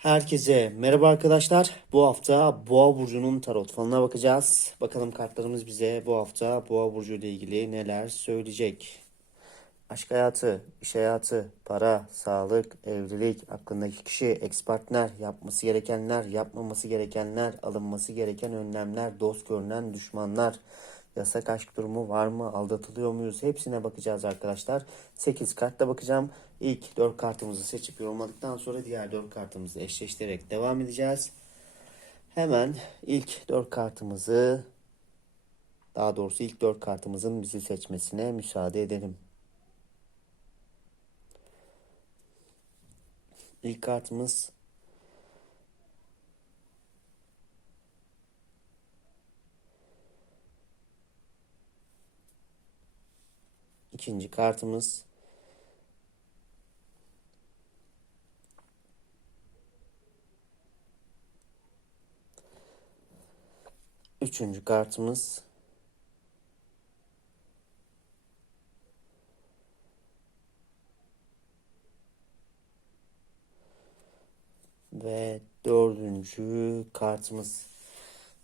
Herkese merhaba arkadaşlar. Bu hafta Boğa burcunun tarot falına bakacağız. Bakalım kartlarımız bize bu hafta Boğa burcu ile ilgili neler söyleyecek. Aşk hayatı, iş hayatı, para, sağlık, evlilik, aklındaki kişi, ex partner, yapması gerekenler, yapmaması gerekenler, alınması gereken önlemler, dost görünen düşmanlar, yasak aşk durumu var mı, aldatılıyor muyuz? Hepsine bakacağız arkadaşlar. 8 kartla bakacağım. İlk 4 kartımızı seçip yorumladıktan sonra diğer 4 kartımızı eşleştirerek devam edeceğiz. Hemen ilk 4 kartımızı daha doğrusu ilk 4 kartımızın bizi seçmesine müsaade edelim. İlk kartımız ikinci kartımız üçüncü kartımız Ve dördüncü kartımız.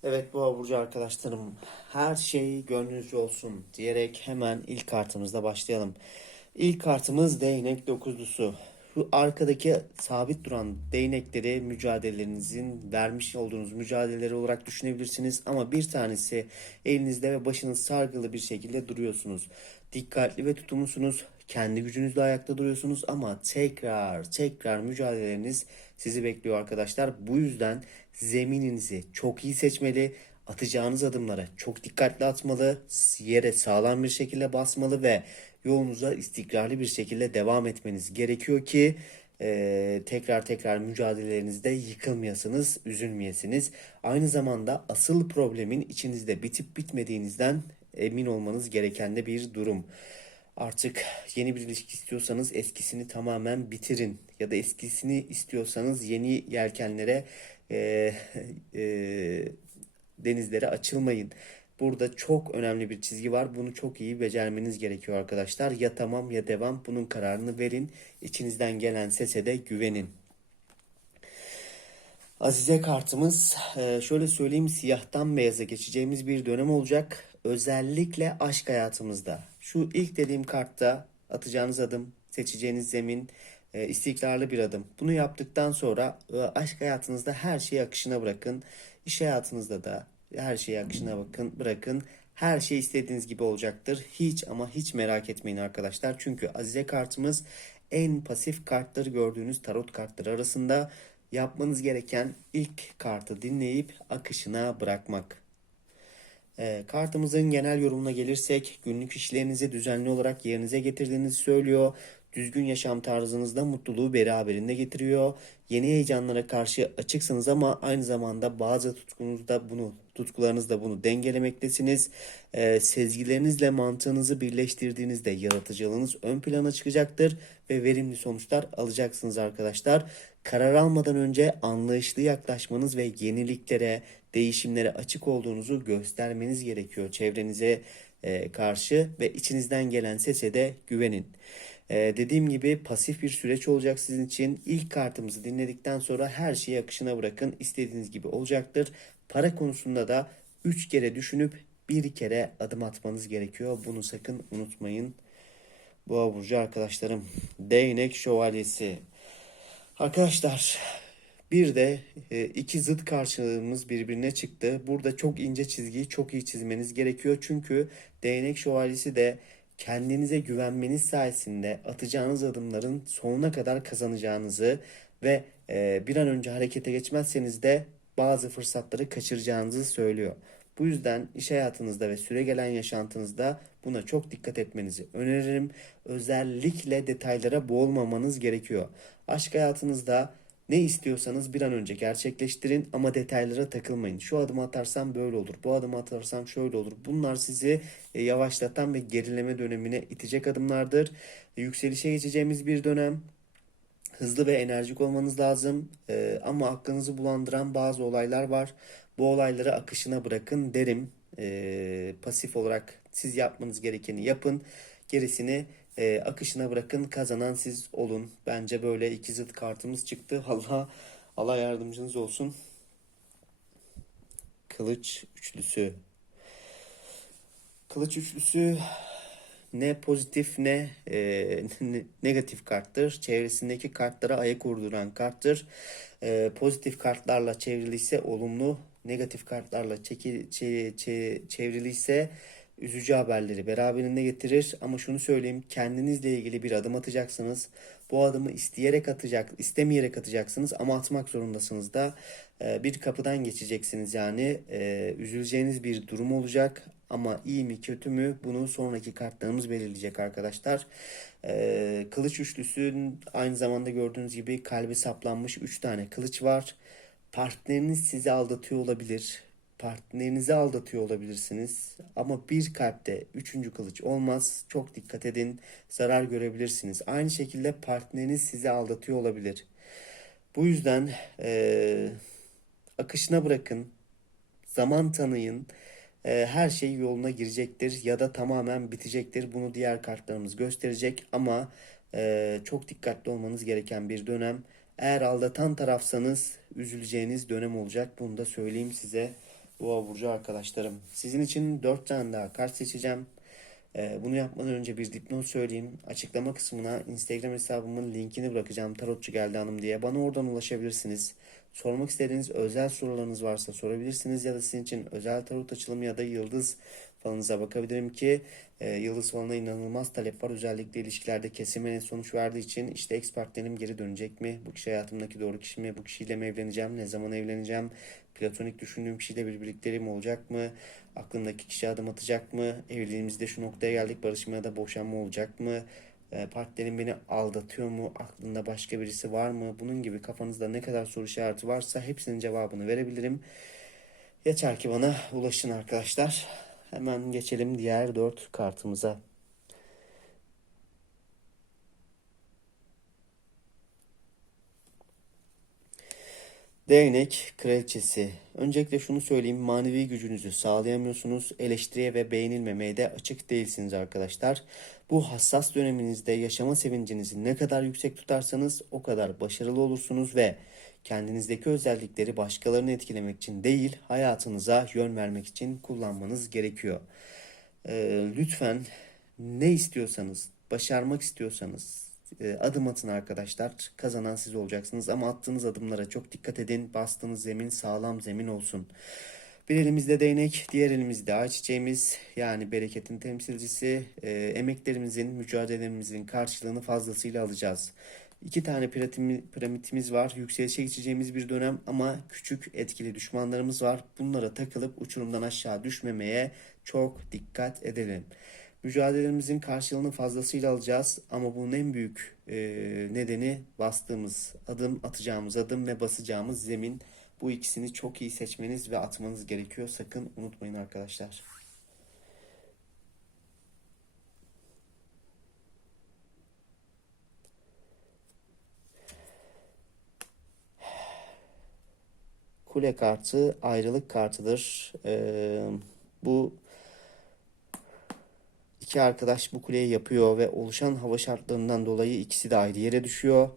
Evet bu burcu arkadaşlarım her şey gönlünüzce olsun diyerek hemen ilk kartımızla başlayalım. İlk kartımız değnek dokuzlusu. Şu arkadaki sabit duran değnekleri mücadelelerinizin vermiş olduğunuz mücadeleleri olarak düşünebilirsiniz. Ama bir tanesi elinizde ve başınız sargılı bir şekilde duruyorsunuz. Dikkatli ve tutumlusunuz. Kendi gücünüzle ayakta duruyorsunuz ama tekrar tekrar mücadeleleriniz sizi bekliyor arkadaşlar. Bu yüzden zemininizi çok iyi seçmeli. Atacağınız adımlara çok dikkatli atmalı, yere sağlam bir şekilde basmalı ve yolunuza istikrarlı bir şekilde devam etmeniz gerekiyor ki e, tekrar tekrar mücadelelerinizde yıkılmayasınız, üzülmeyesiniz. Aynı zamanda asıl problemin içinizde bitip bitmediğinizden emin olmanız gereken de bir durum. Artık yeni bir ilişki istiyorsanız eskisini tamamen bitirin ya da eskisini istiyorsanız yeni yelkenlere e, e, denizlere açılmayın. Burada çok önemli bir çizgi var. Bunu çok iyi becermeniz gerekiyor arkadaşlar. Ya tamam ya devam. Bunun kararını verin. İçinizden gelen sese de güvenin. Azize kartımız e, şöyle söyleyeyim siyahtan beyaza geçeceğimiz bir dönem olacak. Özellikle aşk hayatımızda. Şu ilk dediğim kartta atacağınız adım, seçeceğiniz zemin, e, istikrarlı bir adım. Bunu yaptıktan sonra e, aşk hayatınızda her şeyi akışına bırakın. İş hayatınızda da her şeyi akışına bakın, bırakın. Her şey istediğiniz gibi olacaktır. Hiç ama hiç merak etmeyin arkadaşlar. Çünkü Azize kartımız en pasif kartları gördüğünüz tarot kartları arasında yapmanız gereken ilk kartı dinleyip akışına bırakmak. E, kartımızın genel yorumuna gelirsek günlük işlerinizi düzenli olarak yerinize getirdiğinizi söylüyor. Düzgün yaşam tarzınızda mutluluğu beraberinde getiriyor. Yeni heyecanlara karşı açıksınız ama aynı zamanda bazı tutkunuzda bunu, tutkularınızda bunu dengelemektesiniz. E, sezgilerinizle mantığınızı birleştirdiğinizde yaratıcılığınız ön plana çıkacaktır ve verimli sonuçlar alacaksınız arkadaşlar. Karar almadan önce anlayışlı yaklaşmanız ve yeniliklere, değişimlere açık olduğunuzu göstermeniz gerekiyor çevrenize e, karşı ve içinizden gelen sese de güvenin. E, dediğim gibi pasif bir süreç olacak sizin için. İlk kartımızı dinledikten sonra her şeyi akışına bırakın. İstediğiniz gibi olacaktır. Para konusunda da 3 kere düşünüp bir kere adım atmanız gerekiyor. Bunu sakın unutmayın. Boğa burcu arkadaşlarım. Değnek şövalyesi. Arkadaşlar bir de e, iki zıt karşılığımız birbirine çıktı. Burada çok ince çizgiyi çok iyi çizmeniz gerekiyor. Çünkü değnek şövalyesi de kendinize güvenmeniz sayesinde atacağınız adımların sonuna kadar kazanacağınızı ve e, bir an önce harekete geçmezseniz de bazı fırsatları kaçıracağınızı söylüyor. Bu yüzden iş hayatınızda ve süregelen yaşantınızda buna çok dikkat etmenizi öneririm. Özellikle detaylara boğulmamanız gerekiyor. Aşk hayatınızda ne istiyorsanız bir an önce gerçekleştirin ama detaylara takılmayın. Şu adımı atarsam böyle olur, bu adımı atarsam şöyle olur. Bunlar sizi e, yavaşlatan ve gerileme dönemine itecek adımlardır. Yükselişe geçeceğimiz bir dönem. Hızlı ve enerjik olmanız lazım E, ama aklınızı bulandıran bazı olaylar var. Bu olayları akışına bırakın derim. E, pasif olarak siz yapmanız gerekeni yapın. Gerisini e, akışına bırakın kazanan siz olun. Bence böyle iki zıt kartımız çıktı. Allah Allah yardımcınız olsun. Kılıç üçlüsü. Kılıç üçlüsü ne pozitif ne, e, ne- negatif karttır. Çevresindeki kartlara ayak uyduran karttır. E, pozitif kartlarla çevriliyse olumlu, negatif kartlarla çeki, çe- çe- çevriliyse üzücü haberleri beraberinde getirir. Ama şunu söyleyeyim, kendinizle ilgili bir adım atacaksınız. Bu adımı isteyerek atacak, istemeyerek atacaksınız ama atmak zorundasınız da. E, bir kapıdan geçeceksiniz yani. E, üzüleceğiniz bir durum olacak ama iyi mi kötü mü bunu sonraki kartlarımız belirleyecek arkadaşlar. Ee, kılıç üçlüsünün aynı zamanda gördüğünüz gibi kalbe saplanmış 3 tane kılıç var. Partneriniz sizi aldatıyor olabilir. Partnerinizi aldatıyor olabilirsiniz. Ama bir kalpte üçüncü kılıç olmaz. Çok dikkat edin. Zarar görebilirsiniz. Aynı şekilde partneriniz sizi aldatıyor olabilir. Bu yüzden eee, akışına bırakın. Zaman tanıyın. Ee, her şey yoluna girecektir ya da tamamen bitecektir. Bunu diğer kartlarımız gösterecek ama e, çok dikkatli olmanız gereken bir dönem. Eğer aldatan tarafsanız üzüleceğiniz dönem olacak. Bunu da söyleyeyim size Boğa burcu arkadaşlarım. Sizin için 4 tane daha kart seçeceğim. Ee, bunu yapmadan önce bir dipnot söyleyeyim. Açıklama kısmına Instagram hesabımın linkini bırakacağım Tarotçu Geldi Hanım diye. Bana oradan ulaşabilirsiniz. Sormak istediğiniz özel sorularınız varsa sorabilirsiniz ya da sizin için özel tarot açılımı ya da yıldız falınıza bakabilirim ki e, yıldız falına inanılmaz talep var. Özellikle ilişkilerde kesime sonuç verdiği için işte ex partnerim geri dönecek mi? Bu kişi hayatımdaki doğru kişi mi? Bu kişiyle mi evleneceğim? Ne zaman evleneceğim? Platonik düşündüğüm kişiyle bir birlikteliğim olacak mı? Aklımdaki kişi adım atacak mı? Evliliğimizde şu noktaya geldik. Barışma ya da boşanma olacak mı? E, Partnerim beni aldatıyor mu? Aklında başka birisi var mı? Bunun gibi kafanızda ne kadar soru işareti varsa hepsinin cevabını verebilirim. Yeter ki bana ulaşın arkadaşlar. Hemen geçelim diğer dört kartımıza. Değnek kraliçesi. Öncelikle şunu söyleyeyim. Manevi gücünüzü sağlayamıyorsunuz. Eleştiriye ve beğenilmemeye de açık değilsiniz arkadaşlar. Bu hassas döneminizde yaşama sevincinizi ne kadar yüksek tutarsanız o kadar başarılı olursunuz ve kendinizdeki özellikleri başkalarını etkilemek için değil, hayatınıza yön vermek için kullanmanız gerekiyor. Ee, lütfen ne istiyorsanız, başarmak istiyorsanız e, adım atın arkadaşlar. Kazanan siz olacaksınız ama attığınız adımlara çok dikkat edin. Bastığınız zemin sağlam zemin olsun. Bir elimizde değnek, diğer elimizde ayçiçeğimiz yani bereketin temsilcisi. E, emeklerimizin, mücadelemizin karşılığını fazlasıyla alacağız. İki tane piramitimiz var. Yükselişe geçeceğimiz bir dönem ama küçük etkili düşmanlarımız var. Bunlara takılıp uçurumdan aşağı düşmemeye çok dikkat edelim. Mücadelemizin karşılığını fazlasıyla alacağız ama bunun en büyük e, nedeni bastığımız adım, atacağımız adım ve basacağımız zemin. Bu ikisini çok iyi seçmeniz ve atmanız gerekiyor. Sakın unutmayın arkadaşlar. Kule kartı ayrılık kartıdır. Ee, bu iki arkadaş bu kuleyi yapıyor ve oluşan hava şartlarından dolayı ikisi de ayrı yere düşüyor.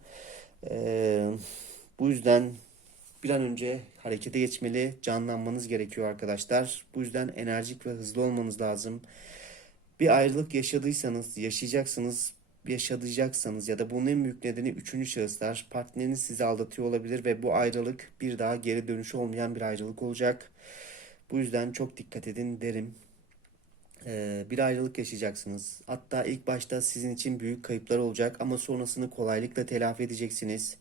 Ee, bu yüzden bir an önce harekete geçmeli, canlanmanız gerekiyor arkadaşlar. Bu yüzden enerjik ve hızlı olmanız lazım. Bir ayrılık yaşadıysanız, yaşayacaksınız, yaşadacaksanız ya da bunun en büyük nedeni üçüncü şahıslar. Partneriniz sizi aldatıyor olabilir ve bu ayrılık bir daha geri dönüşü olmayan bir ayrılık olacak. Bu yüzden çok dikkat edin derim. Ee, bir ayrılık yaşayacaksınız. Hatta ilk başta sizin için büyük kayıplar olacak ama sonrasını kolaylıkla telafi edeceksiniz.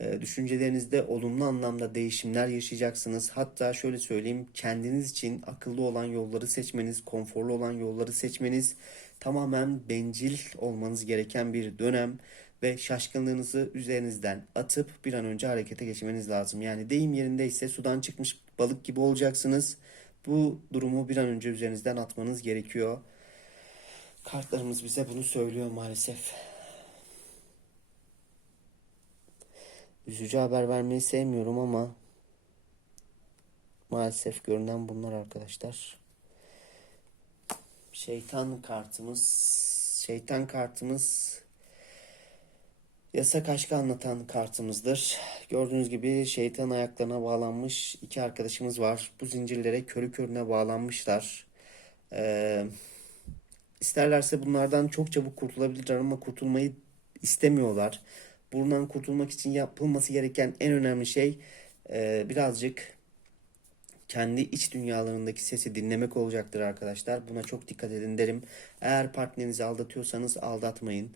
Ee, düşüncelerinizde olumlu anlamda değişimler yaşayacaksınız. Hatta şöyle söyleyeyim, kendiniz için akıllı olan yolları seçmeniz, konforlu olan yolları seçmeniz, tamamen bencil olmanız gereken bir dönem ve şaşkınlığınızı üzerinizden atıp bir an önce harekete geçmeniz lazım. Yani deyim yerindeyse sudan çıkmış balık gibi olacaksınız. Bu durumu bir an önce üzerinizden atmanız gerekiyor. Kartlarımız bize bunu söylüyor maalesef. Üzücü haber vermeyi sevmiyorum ama maalesef görünen bunlar arkadaşlar. Şeytan kartımız, şeytan kartımız Yasak aşkı anlatan kartımızdır. Gördüğünüz gibi şeytan ayaklarına bağlanmış iki arkadaşımız var. Bu zincirlere körü körüne bağlanmışlar. Ee, isterlerse bunlardan çok çabuk kurtulabilirler ama kurtulmayı istemiyorlar. Bundan kurtulmak için yapılması gereken en önemli şey e, birazcık kendi iç dünyalarındaki sesi dinlemek olacaktır arkadaşlar. Buna çok dikkat edin derim. Eğer partnerinizi aldatıyorsanız aldatmayın.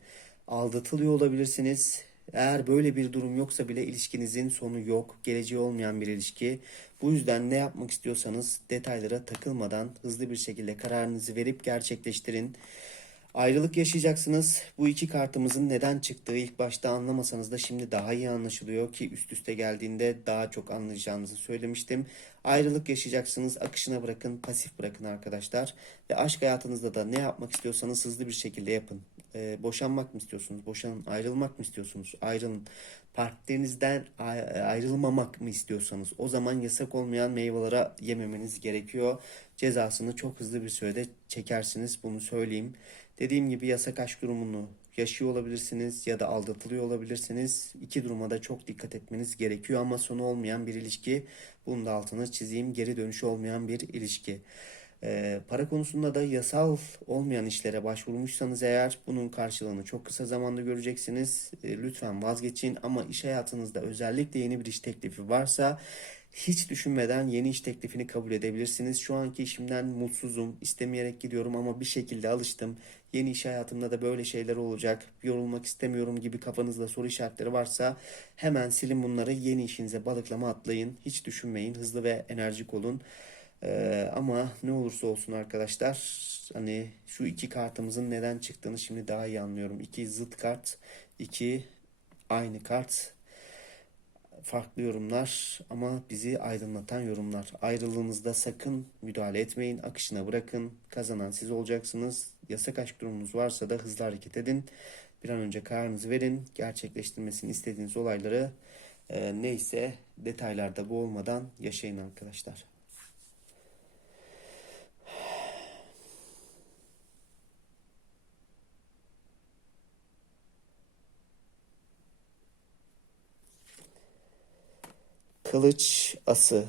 Aldatılıyor olabilirsiniz. Eğer böyle bir durum yoksa bile ilişkinizin sonu yok. Geleceği olmayan bir ilişki. Bu yüzden ne yapmak istiyorsanız detaylara takılmadan hızlı bir şekilde kararınızı verip gerçekleştirin. Ayrılık yaşayacaksınız. Bu iki kartımızın neden çıktığı ilk başta anlamasanız da şimdi daha iyi anlaşılıyor ki üst üste geldiğinde daha çok anlayacağınızı söylemiştim. Ayrılık yaşayacaksınız. Akışına bırakın, pasif bırakın arkadaşlar. Ve aşk hayatınızda da ne yapmak istiyorsanız hızlı bir şekilde yapın. Ee, boşanmak mı istiyorsunuz? Boşanın. Ayrılmak mı istiyorsunuz? Ayrılın. Partnerinizden ay- ayrılmamak mı istiyorsanız o zaman yasak olmayan meyvelere yememeniz gerekiyor. Cezasını çok hızlı bir sürede çekersiniz. Bunu söyleyeyim. Dediğim gibi yasak aşk durumunu yaşıyor olabilirsiniz ya da aldatılıyor olabilirsiniz. İki duruma da çok dikkat etmeniz gerekiyor ama sonu olmayan bir ilişki. Bunun da altını çizeyim. Geri dönüşü olmayan bir ilişki. Ee, para konusunda da yasal olmayan işlere başvurmuşsanız eğer bunun karşılığını çok kısa zamanda göreceksiniz. Ee, lütfen vazgeçin ama iş hayatınızda özellikle yeni bir iş teklifi varsa hiç düşünmeden yeni iş teklifini kabul edebilirsiniz. Şu anki işimden mutsuzum, istemeyerek gidiyorum ama bir şekilde alıştım. Yeni iş hayatımda da böyle şeyler olacak. Yorulmak istemiyorum gibi kafanızda soru işaretleri varsa hemen silin bunları. Yeni işinize balıklama atlayın. Hiç düşünmeyin. Hızlı ve enerjik olun. Ee, ama ne olursa olsun arkadaşlar hani şu iki kartımızın neden çıktığını şimdi daha iyi anlıyorum. İki zıt kart, iki aynı kart farklı yorumlar ama bizi aydınlatan yorumlar. Ayrılığınızda sakın müdahale etmeyin. Akışına bırakın. Kazanan siz olacaksınız. Yasak aşk durumunuz varsa da hızlı hareket edin. Bir an önce kararınızı verin. Gerçekleştirmesini istediğiniz olayları e, neyse detaylarda boğulmadan yaşayın arkadaşlar. Kılıç ası.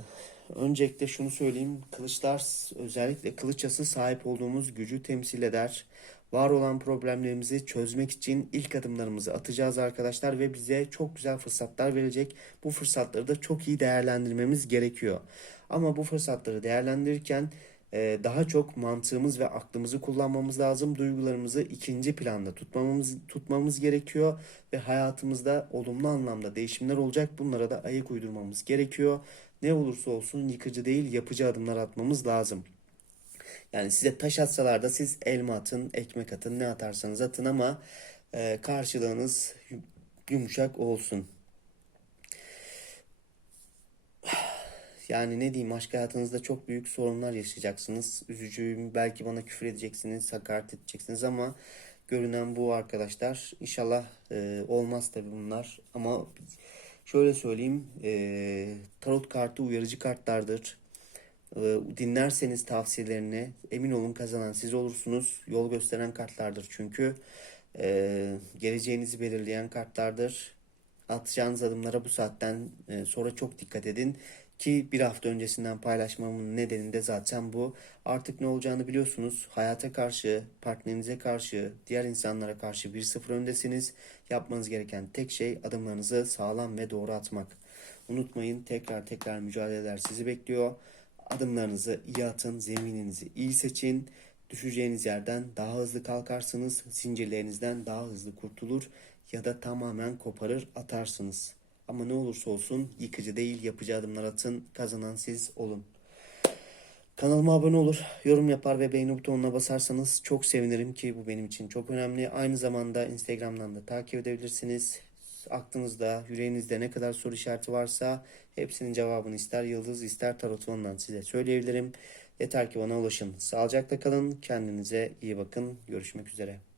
Öncelikle şunu söyleyeyim. Kılıçlar özellikle kılıç ası sahip olduğumuz gücü temsil eder. Var olan problemlerimizi çözmek için ilk adımlarımızı atacağız arkadaşlar ve bize çok güzel fırsatlar verecek. Bu fırsatları da çok iyi değerlendirmemiz gerekiyor. Ama bu fırsatları değerlendirirken daha çok mantığımız ve aklımızı kullanmamız lazım. Duygularımızı ikinci planda tutmamamız tutmamız gerekiyor ve hayatımızda olumlu anlamda değişimler olacak. Bunlara da ayak uydurmamız gerekiyor. Ne olursa olsun yıkıcı değil, yapıcı adımlar atmamız lazım. Yani size taş atsalar da siz elma atın, ekmek atın, ne atarsanız atın ama e, karşılığınız yumuşak olsun. Yani ne diyeyim aşk hayatınızda çok büyük sorunlar yaşayacaksınız. Üzücü belki bana küfür edeceksiniz, hakaret edeceksiniz ama görünen bu arkadaşlar. İnşallah e, olmaz tabii bunlar ama şöyle söyleyeyim e, tarot kartı uyarıcı kartlardır. E, dinlerseniz tavsiyelerini emin olun kazanan siz olursunuz. Yol gösteren kartlardır çünkü e, geleceğinizi belirleyen kartlardır. Atacağınız adımlara bu saatten e, sonra çok dikkat edin. Ki bir hafta öncesinden paylaşmamın nedeni de zaten bu. Artık ne olacağını biliyorsunuz. Hayata karşı, partnerinize karşı, diğer insanlara karşı bir sıfır öndesiniz. Yapmanız gereken tek şey adımlarınızı sağlam ve doğru atmak. Unutmayın tekrar tekrar mücadeleler sizi bekliyor. Adımlarınızı iyi atın, zemininizi iyi seçin. Düşeceğiniz yerden daha hızlı kalkarsınız, zincirlerinizden daha hızlı kurtulur ya da tamamen koparır atarsınız. Ama ne olursa olsun yıkıcı değil yapıcı adımlar atın kazanan siz olun. Kanalıma abone olur, yorum yapar ve beğeni butonuna basarsanız çok sevinirim ki bu benim için çok önemli. Aynı zamanda Instagram'dan da takip edebilirsiniz. Aklınızda, yüreğinizde ne kadar soru işareti varsa hepsinin cevabını ister yıldız ister tarot ondan size söyleyebilirim. Yeter ki bana ulaşın. Sağlıcakla kalın, kendinize iyi bakın. Görüşmek üzere.